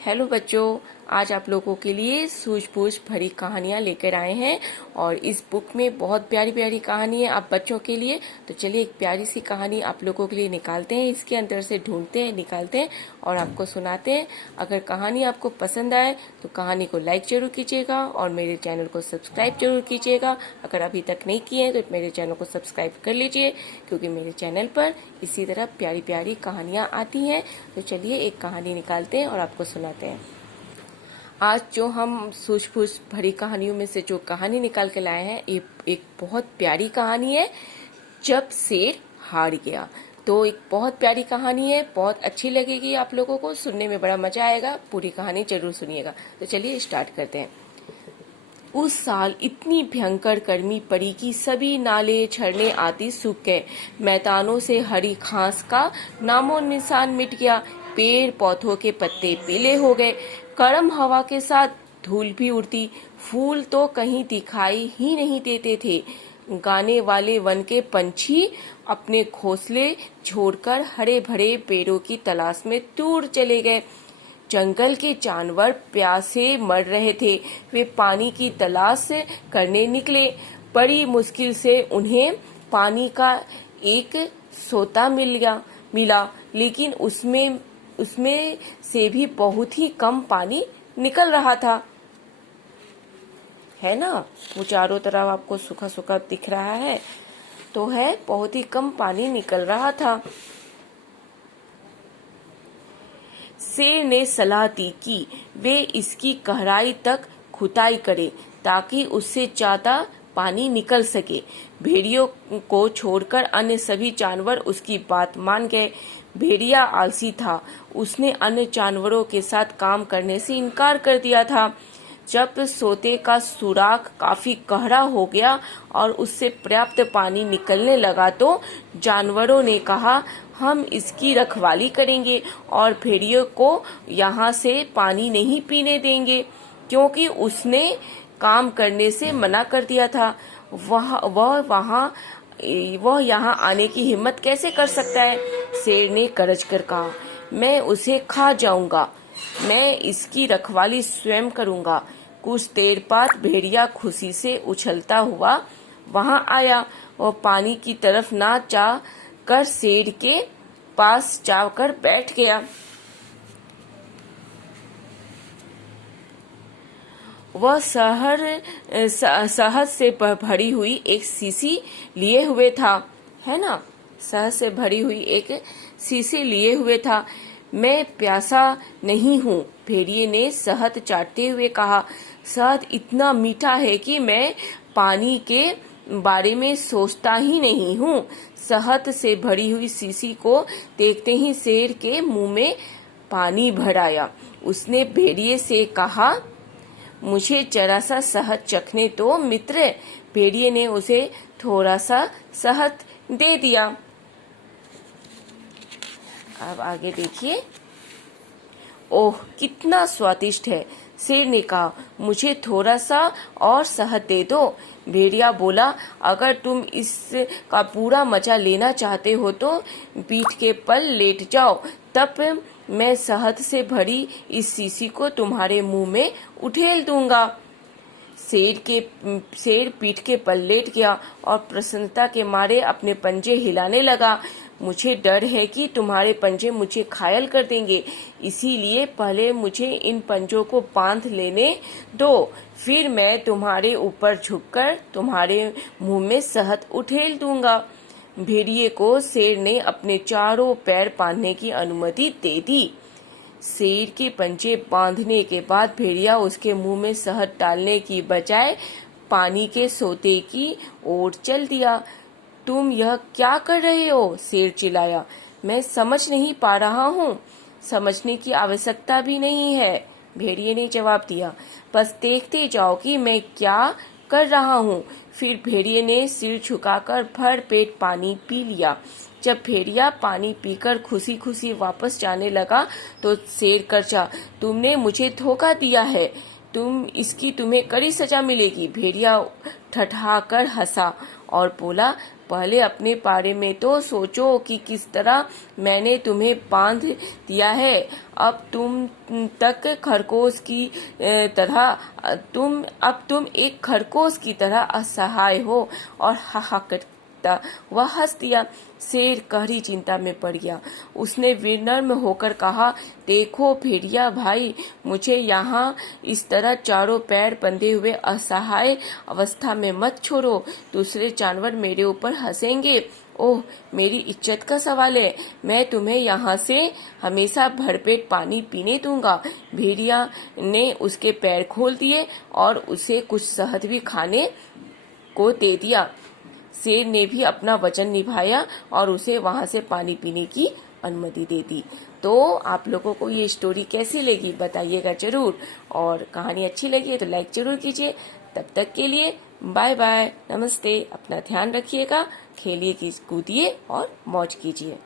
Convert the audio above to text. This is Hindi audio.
हेलो बच्चों, आज आप लोगों के लिए सूझबूझ भरी कहानियाँ लेकर आए हैं और इस बुक में बहुत प्यारी प्यारी कहानी है आप बच्चों के लिए। तो चलिए एक प्यारी सी कहानी आप लोगों के लिए निकालते हैं, इसके अंदर से ढूंढते हैं, निकालते हैं और आपको सुनाते हैं। अगर कहानी आपको पसंद आए तो कहानी को लाइक जरूर कीजिएगा और मेरे चैनल को सब्सक्राइब जरूर कीजिएगा। अगर अभी तक नहीं किए हैं तो मेरे चैनल को सब्सक्राइब कर लीजिए, क्योंकि मेरे चैनल पर इसी तरह प्यारी प्यारी कहानियाँ आती हैं। तो चलिए एक कहानी निकालते हैं और आपको सुनाते हैं। आज जो हम सूझबूझ भरी कहानियों में से जो कहानी निकाल के लाए हैं, ये एक बहुत प्यारी कहानी है, जब शेर हार गया। तो एक बहुत प्यारी कहानी है, बहुत अच्छी लगेगी आप लोगों को, सुनने में बड़ा मजा आएगा। पूरी कहानी जरूर सुनिएगा। तो चलिए स्टार्ट करते हैं। उस साल इतनी भयंकर गर्मी पड़ी कि सभी नाले झरने आदि सूख गए। मैदानों से हरी घास का नामो निशान मिट गया। पेड़ पौधों के पत्ते पीले हो गए। गर्म हवा के साथ धूल भी उड़ती। फूल तो कहीं दिखाई ही नहीं देते थे। गाने वाले वन के पंछी अपने घोंसले छोड़कर हरे भरे पेड़ों की तलाश में दूर चले गए। जंगल के जानवर प्यासे मर रहे थे। वे पानी की तलाश करने निकले। बड़ी मुश्किल से उन्हें पानी का एक सोता मिला, लेकिन उसमें से भी बहुत ही कम पानी निकल रहा था। है ना, वो चारों तरफ आपको सूखा सूखा दिख रहा है, तो है बहुत ही कम पानी निकल रहा था। शेर ने सलाह दी कि वे इसकी गहराई तक खुदाई करें ताकि उससे ज्यादा पानी निकल सके। भेड़ियों को छोड़कर अन्य सभी जानवर उसकी बात मान गए। भेड़िया आलसी था, उसने अन्य जानवरों के साथ काम करने से इनकार कर दिया था। जब सोते का सुराख काफी गहरा हो गया और उससे पर्याप्त पानी निकलने लगा तो जानवरों ने कहा, हम इसकी रखवाली करेंगे और भेड़ियों को यहाँ से पानी नहीं पीने देंगे, क्योंकि उसने काम करने से मना कर दिया था। वह यहाँ आने की हिम्मत कैसे कर सकता है? शेर ने गरज कर कहा, मैं उसे खा जाऊंगा। मैं इसकी रखवाली स्वयं करूंगा। कुछ देर बाद भेड़िया खुशी से उछलता हुआ वहां आया। वह पानी की तरफ ना जा कर शेर के पास जाकर बैठ गया। वह शहद से भरी हुई एक शीशी लिए हुए था। है ना, शहद से भरी हुई एक शीशी लिए हुए था। मैं प्यासा नहीं हूँ, भेड़िए ने शहद चाटते हुए कहा। शहद इतना मीठा है कि मैं पानी के बारे में सोचता ही नहीं हूँ। शहद से भरी हुई शीशी को देखते ही शेर के मुंह में पानी भर आया। उसने भेड़िए से कहा, मुझे जरा सा शहद चखने दो मित्र। भेड़िए ने उसे थोड़ा सा शहद दे दिया। अब आगे देखिए। ओह, कितना स्वादिष्ट है, शेर ने कहा। मुझे थोड़ा सा और शहद दे दो। भेड़िया बोला, अगर तुम इसका पूरा मजा लेना चाहते हो तो पीठ के बल लेट जाओ, तब मैं शहद से भरी इस शीशी को तुम्हारे मुंह में उठेल दूंगा। शेर पीठ के बल लेट गया और प्रसन्नता के मारे अपने पंजे हिलाने लगा। मुझे डर है कि तुम्हारे पंजे मुझे घायल कर देंगे, इसीलिए पहले मुझे इन पंजों को बांध लेने दो, फिर मैं तुम्हारे ऊपर झुककर तुम्हारे मुंह में शहद उठेल दूंगा। भेड़िए को शेर ने अपने चारों पैर बांधने की अनुमति दे दी। शेर के पंजे बांधने के बाद भेड़िया उसके मुंह में शहद डालने की बजाय पानी के सोते की ओर चल दिया। तुम यह क्या कर रहे हो? शेर चिल्लाया। मैं समझ नहीं पा रहा हूँ। समझने की आवश्यकता भी नहीं है, भेड़िए ने जवाब दिया। बस देखते जाओ कि मैं क्या कर रहा हूँ। फिर भेड़िए ने सिर झुकाकर भर पेट पानी पी लिया। जब भेड़िया पानी पीकर खुशी खुशी वापस जाने लगा तो शेर गरजा, तुमने मुझे धोखा दिया है, तुम्हें कड़ी सजा मिलेगी। भेड़िया ठठाकर हंसा और बोला, पहले अपने बारे में तो सोचो कि किस तरह मैंने तुम्हें बांध दिया है। अब तुम तक खरगोश की तरह तुम एक खरगोश की तरह असहाय हो। और हा करता वह हंस दिया। शेर गहरी चिंता में पड़ गया। उसने विनम्र होकर कहा, देखो भेड़िया भाई, मुझे यहाँ इस तरह चारों पैर बंधे हुए असहाय अवस्था में मत छोड़ो। दूसरे जानवर मेरे ऊपर हंसेंगे। ओह, मेरी इज्जत का सवाल है। मैं तुम्हें यहाँ से हमेशा भरपेट पानी पीने दूंगा। भेड़िया ने उसके पैर खोल दिए और उसे कुछ शहद भी खाने को दे दिया। शेर ने भी अपना वचन निभाया और उसे वहां से पानी पीने की अनुमति दे दी। तो आप लोगों को ये स्टोरी कैसी लगी बताइएगा जरूर, और कहानी अच्छी लगी है तो लाइक जरूर कीजिए। तब तक के लिए बाय बाय, नमस्ते। अपना ध्यान रखिएगा, खेलिए कूदिए और मौज कीजिए।